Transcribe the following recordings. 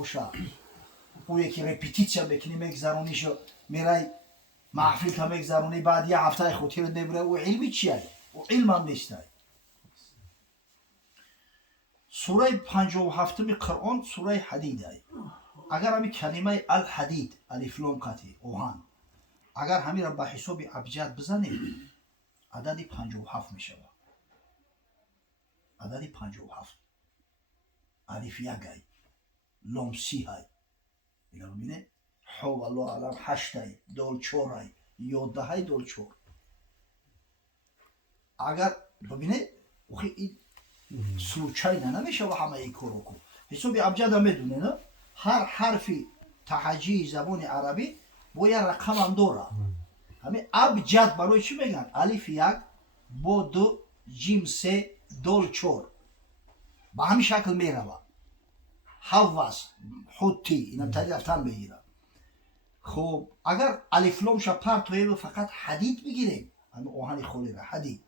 باشه او یکی رپیتیشن بکنی میگذرونیشو میرای محفل که میگذرونی بعد یه هفته خودت نمیره او علمی چیه؟ او علم هم نیسته. سوره 57 قرآن سوره حدید است. اگر همی کلمه الحدید الف لام قطعی اوهان اگر همین را به حساب ابجد بزنیم عدد 57 میشه. عدد 57 الف یک ای لام سی های اینا ببینه حو الله علم 8 ای دال 4 ای 11 ای دال 4 اگر ببینه این سلوچای نمیشه و همه این کارو کو حساب ابجد هم میدونه نه هر حرفی تهجی زبان عربی با یه رقم هم داره. همه ابجد برای چی میگن؟ الف یک با دو جیم سه دال 4 به همین شکل میروه. حواس حوتی اینم تری رفتن بگیره. خب اگر الف لام شپر توی فقط حدید بگیریم همه اوهانی خولی را حدید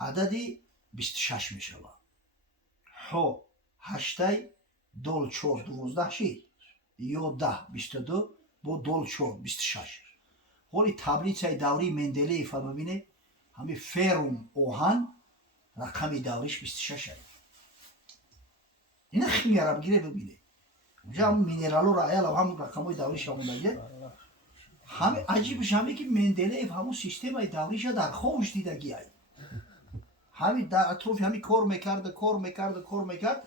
عددی 26 میشه. حو 8 دال 4 12 شید 11 22 با دال 4 26. حالی تبلیغ دوری مندلیف ببینه همه فرم اوهان رقم دوریش 26 اینا خیلی عرب گیره ببینه اونجا هم مینرالو را ایال هم رقمای دوریش همونده همه عجیبش همه که مندلیف همون سیستم دوریش در خوش دیدگی هست. همین در اطراف همین کار میکرد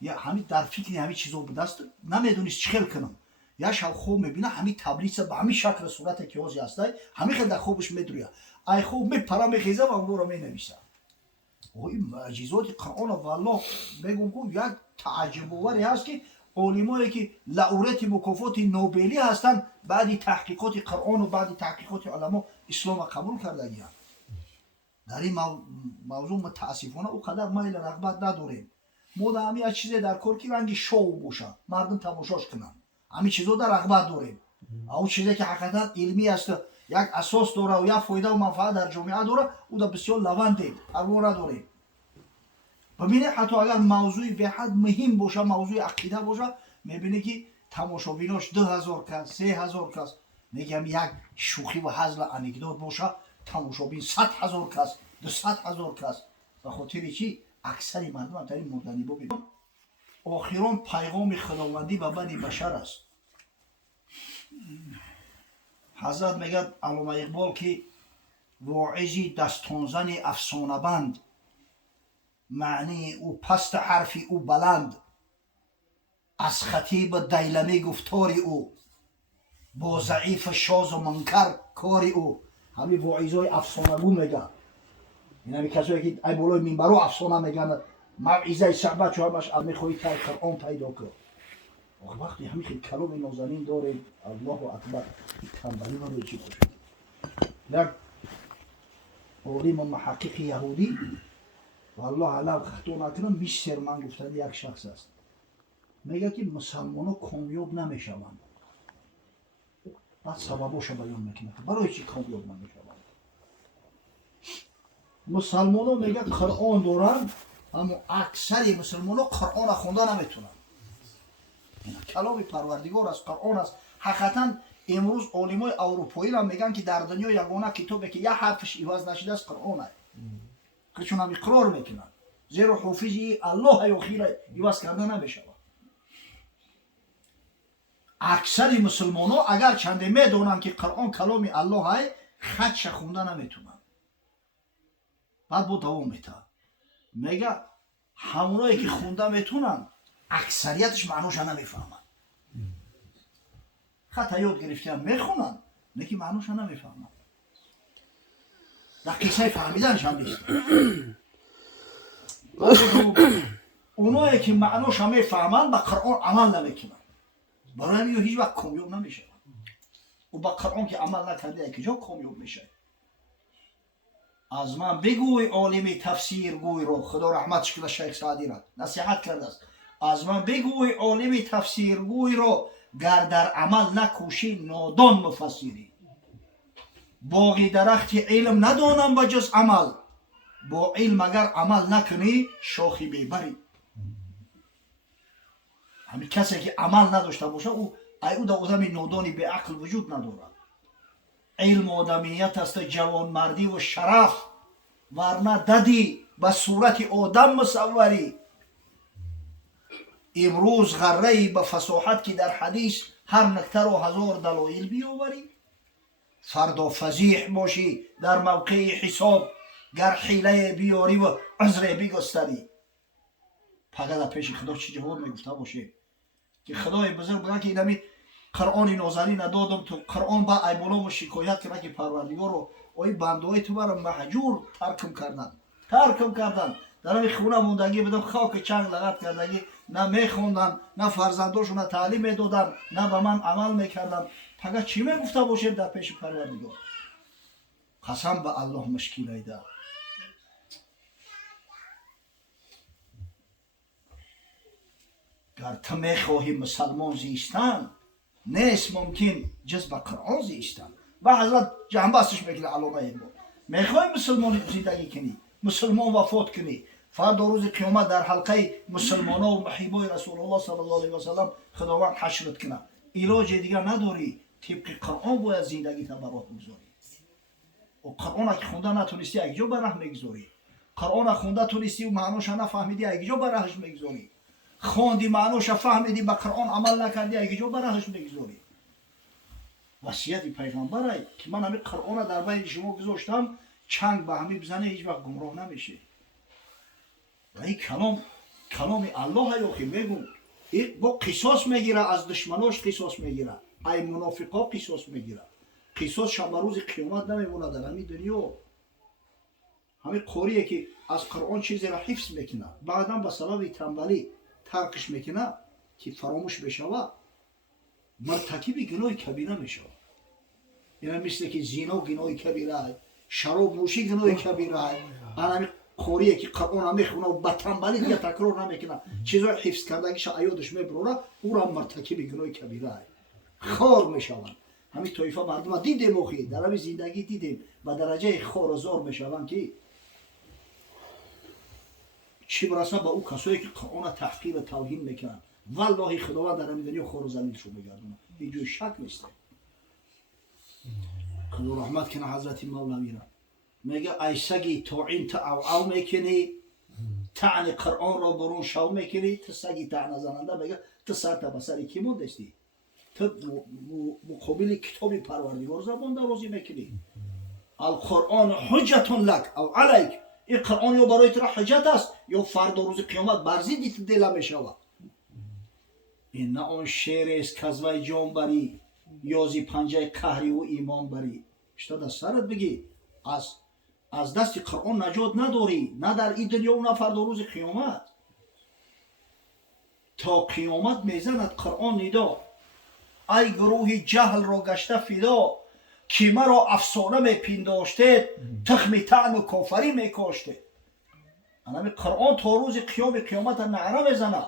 یا همین در فکری همین چیزا به دست نمیدونست چه کنم یا شب خوب میبینه همین تبلیغ به همین شکل صورت که اوزی هسته همین خیلی در خوبش میدرویه ای خوب میپره میخیزه و اون رو مینویسه. این معجزات قرآن والله بگم که یک تعجب آوری هست که علمایی که لئورت مکافات نوبلی هستن بعد تحقیقات قرآن و بعد تحقیقات علما اسلام قبول کردگی هست. در این موضوع متاسفانه او قدر مایل رغبت نداریم. ما در همین چیزی در کار که رنگی شو باشه مردم تماشاش کنن همین چیزا در رغبت داریم. او چیزی که حقیقتا علمی است یک اساس داره و یک فایده و منفعت در جامعه داره او در بسیار لونده پروا نداره. ببینه حتی اگر موضوعی به حد مهم باشه موضوع عقیده باشه میبینه که تماشابیناش 2000 کس 3000 کس میگم یک شوخی و هزل انکدوت باشه تماشابین 100,000 کس 200,000 کس به خاطر چی اکثر مردم در این مردنی ببین آخران پیغام خداوندی به بنی بشر است. حضرت میگه علامه اقبال که واعظی دستانزن افسانه بند معنی او پست حرفی او بلند از خطیب دیلمی گفتاری او با ضعیف شاز و منکر کاری او همین واعظای افسانه‌گو میگه این همی کسایی که ای بالای منبرو افسانه میگن موعظه صحبت چو همش میخوایی تا قرآن پیدا کن وقتی همین خیلی کلام نازنین داره الله اکبر تنبلی و روی چی باشه. یک عالم محقق یهودی والله علم خطا نکنم 20 سرمن گفتن یک شخص است میگه که مسلمان ها کامیاب نمیشوند بعد سبباشو بیان میکنه برای چی کامیاب نمیشوند. مسلمان ها میگه قرآن دارن اما اکثر مسلمان ها قرآن خونده نمیتونن. این کلام پروردگار است قرآن است. حقیقتا امروز علمای اروپایی هم میگن که در دنیا یگانه کتابی که یه حرفش عوض نشده است قرآن است که چون هم اقرار میکنن زیرا حافظی الله یا خیره عوض کرده نمیشه. اکثر مسلمان ها اگر چنده میدونن که قرآن کلام الله است خطش خونده نمیتونن. بعد با دوام میته میگه همونایی که خونده میتونن اکثریتش معنوش نمیفهمن. خط یاد گرفتن میخونن نکی معنوش نمیفهمن در قصه فهمیدنش هم نیست. اونایی که معنوش هم میفهمن با قرآن عمل نمیکنن برای همین هیچ وقت کامیاب نمیشه و با قرآن که عمل نکرده یک جا کامیاب میشه. از من بگوی عالم تفسیر گوی رو خدا رحمتش کنه شیخ سعدی را نصیحت کرده است. از من بگوی عالم تفسیر گوی رو گر در عمل نکوشی نادان مفسری. باغی درخت علم ندانم با جز عمل با علم اگر عمل نکنی شاخی بیبری. همین کسی که عمل نداشته باشه او آدم نادانی به عقل وجود ندارد. علم آدمیت است جوان مردی و شرف، ورنه ددی به صورت آدم مصوری. امروز غره به فصاحت که در حدیث هر نکته را هزار دلایل بیاوری، فردا فضیح باشی در موقع حساب گر حیله بیاری و عذر بگستری. فقط پیش خدا چی جواب میگفته باشه که خدای بزرگ بگه که اینمی قرآن نازلی ندادم تو قرآن با ای بولا و شکایت کنه که پروردگار رو ای بندهای تو برم محجور ترکم کردن در همین خونه موندگی بدم خاک چنگ لغت کردگی، نه میخوندن نه فرزنداشون تعلیم میدادن نه به من عمل میکردن. فقط چی میگفته باشه در پیش پروردگار؟ قسم به الله مشکل ایده. گر تو میخواهی مسلمان زیستن نیست ممکن جز به قرآن زیستن. و حضرت جنبستش میکنه علامه این بود میخوای مسلمان زندگی کنی، مسلمان وفات کنی، فردا روز قیامت در حلقه مسلمان ها و محبای رسول الله صلی الله علیه و سلم خداوند حشرت کنه، علاج دیگر نداری، طبق قرآن باید زندگی تا برات بگذاری. و قرآن که خونده نتونستی یک جا بره میگذاری، قرآن خونده تونستی و معناش نفهمیدی یک جا برهش میگذاری، خوندی معناش فهمیدی به قرآن عمل نکردی یک جا برهش میگذاری. وصیت پیغمبره که من همین قرآن در بین شما گذاشتم چنگ به همی بزنه هیچ وقت گمراه نمیشه. و این کلام الله یا که میگم با قصاص میگیره، از دشمناش قصاص میگیره، ای منافقا قصاص میگیره. قصاص شب روز قیامت نمیمونه در همین دنیا. همین قوریه که از قرآن چیزی را حفظ میکنه بعدا به سبب تنبلی ترکش میکنه که فراموش بشوه، مرتکب گناه کبیره میشه. یعنی مثل که زنا گناه کبیره، شراب نوشی گناه کبیره. همین قوریه که قرآن میخونه و به تنبلی دیگه تکرار نمیکنه، چیزای حفظ کردگیش ایادش میبره، او را مرتکب گناه کبیره خار میشوند. همین طایفه مردم دیدیم اخی در همین زندگی دیدیم به درجه خارزار میشوند که چی برسه به او کسایی که قرآن تحقیر و توهین میکنن. والله خداوند در همین دنیا خار و ذلیل شو میگردونه، هیچ جای شک نیست. خدا رحمت کنه حضرت مولوی را میگه ای سگی تو این تعو میکنی، طعن قرآن را برون شو میکنی، تو سگی طعن زننده میگه تو سر تا بسری کی موندستی، تو مقابل کتاب پروردگار زبان درازی میکنی. القرآن حجت لک او علیک، این قرآن یا برای تو حجت است یا فردا روز قیامت برزید دل میشود. این نه آن شعر است کزوی جان بری، یازی پنجه قهری و ایمان بری. اشتا در سرت بگی از دست قرآن نجات نداری، نه در این دنیا و نه فردا روز قیامت. تا قیامت میزند قرآن ندا، ای گروه جهل را گشته فدا، که مرا افسانه میپنداشته، تخم طعن و کافری میکاشته. همین قرآن تا روز قیامت نعره میزنه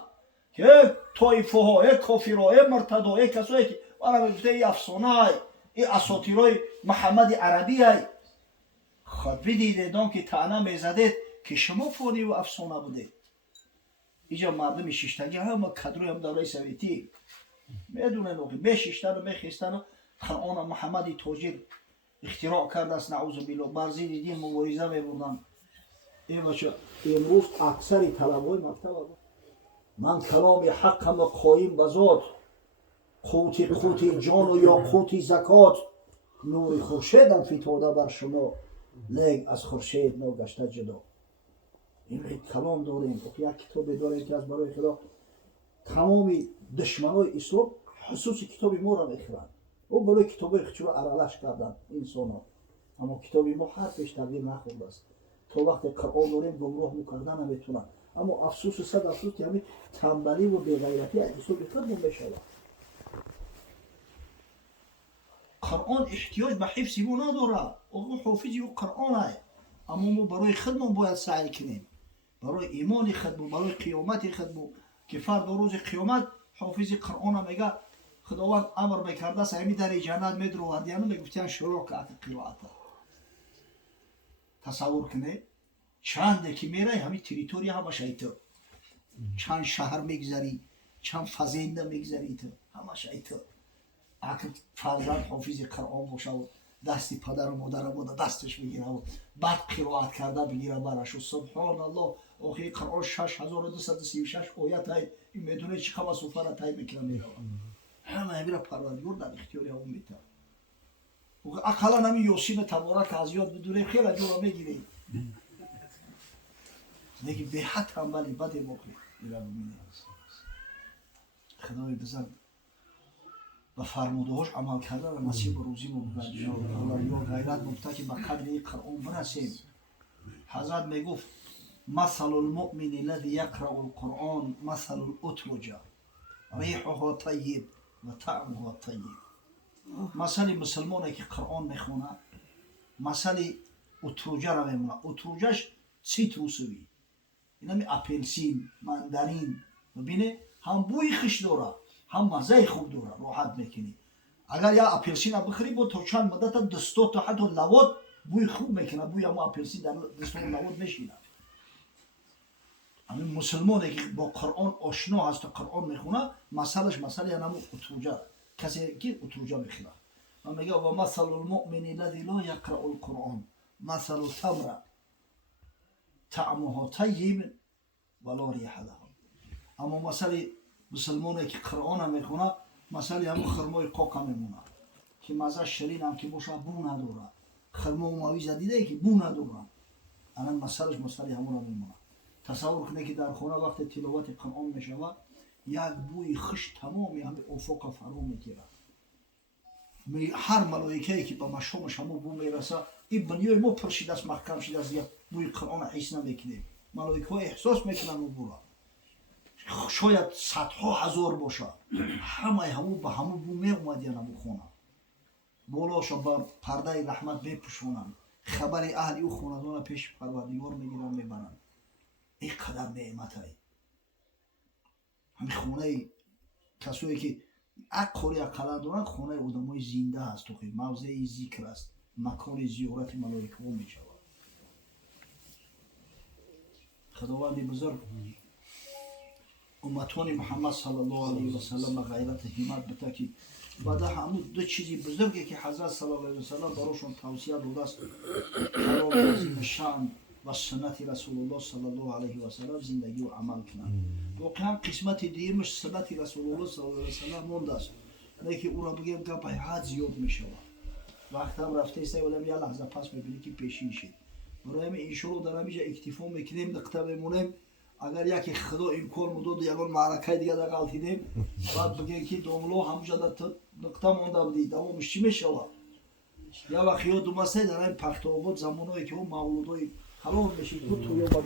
که طایفه های کافرهای مرتدای کسایی که برای گفته ای افسانه های ای اساطیرهای محمد عربی های خود بدیدید که طعنه میزدید که شما فانی و افسانه بودید. اینجا مردم شیشتگی هم کدروی هم دوره سویتی میدونه نوخی میشیشتن و میخیستن و قرآن محمدی تاجر اختراع کرده است نعوذ بالله، برزید دین مبارزه میبردن. این بچه امروز اکثری طلبای مکتب بود من کلام حقم قایم بذات، قوت جان و یا قوت زکات، نور خورشیدم فتاده بر شما، لیک از خورشید نو گشته جدا. این کلام داریم، یک کتاب داریم که از برای خدا تمام دشمنای اسلام خصوصی کتاب ما را میخورند. او برای کتاب خچلو ارالش کردن انسان ها، اما کتاب ما حرفش تغییر نخورده است. تا وقت قرآن داریم گمراه میکردن نمیتونن. اما افسوس و صد افسوس که همین تنبلی و بیغیرتی اجسا بهتر میشود. قرآن احتیاج به حفظ ما نداره، او حافظی و قرآن های، اما ما برای خودمون باید سعی کنیم، برای ایمان خودمون، برای قیامت خودمون که فردا روز قیامت حافظ قرآن میگه خداوند امر میکرده است همین در جنت میدروند، یعنی میگفتن شروع کرد قرائت. تصور کنه چند که میره همین تریتوری همه شیطان، چند شهر میگذری چند فزینده میگذری تو همش ای تو اگر فرزند حافظ قرآن باشه و دستی پدر و مادر بود دستش بگیره و بعد قرائت کرده بگیره برش و سبحان الله آخه قرآن 6236 آیت های این میدونه چی خواهد سفره تایی بکنه میره همه همیره پروردگار در اختیاری همون میتر اقلا نمی یوسین تبارک از یاد بدونه خیلی جورا میگیره دیگه به حد هم ولی بد موقع میره بمینه خدای بزرگ و فرمودهاش عمل کرده و نصیب روزی مبرد یا غیرت مبتا که به قدر قرآن برسیم حضرت میگفت مثل المؤمن الذي يقرأ القرآن مثل الأترجة ریحها طیب و طعمها طیب مثل مسلمانی که قرآن میخونه مثل اتروجه را میمونه اتروجهش سیتروسوی این همی اپلسین مندرین ببینه هم بوی خوش داره هم مزه خوب داره راحت میکنی اگر یا اپلسین بخری بود تا چند مدت دستو تا حتی لواد بوی خوب میکنه بوی همون اپلسین در دستو لواد میشینه همین مسلمانی که با قرآن آشنا هست و قرآن میخونه مثلش مثل یعنی همون اتروجه کسی که اتروجه میخونه و میگه و مثل المؤمن الذي لا يقرأ القرآن مثل التمر طعمها طیب ولا ریح لها اما مثل مسلمانی که قرآن هم میخونه مثل همون خرمای قاق هم میمونه که مزه شیرین هم که باشه بو نداره خرما و مویزه دیده که بو نداره الان مثلش مثل همون هم میمونه تصور کنه که در خونه وقت تلاوت قرآن میشود یک بوی خوش تمامی همه افق فرو میگیره هر ملائکه‌ای که به مشامش همون بو میرسه این بنیای ما پرشیده است محکم شده از یک بوی قرآن حس نمیکنه ملائکه احساس میکنن و بورا شاید صدها هزار باشه همه همون به همون بو می اومدین همون خونه بالاشا با پرده رحمت بپوشونن خبر اهل او خاندان پیش پروردگار میگیرن میبرن این قدر نعمت های همین خونه کسایی که اقاری اقلا دارن خونه آدمای زنده هست تو خیلی موضع ذکر است مکان زیارت ملائکه ها می شود خداوند بزرگ امتون محمد صلی الله علیه و سلم غیرت همت بده که بعد همون دو چیزی بزرگی که حضرت صلی الله علیه و سلم براشون توصیه داده است کلام عظیم شأن و سنت رسول الله صلی الله علیه و سلم زندگی و عمل کنند واقعا قسمت دیگه‌اش سنت رسول الله صلی الله علیه و سلم مونده است نه که او را بگیم گپ حد زیاد میشود وقت هم رفته است ولم یه لحظه پس میبینی که پیشین شد برای همین ان شاء الله در همینجا اکتفا میکنیم نقطه بمونیم اگر یکی خدا امکان مداد یگان معرکه دیگه در غلطیدیم بعد بگیم که دوملو همونجا در نقطه مونده بودی دوامش چی میشود یا وقت یاد اومسته در این پخت آباد زمانهایی که اون مولودای حلال میشید تو یا با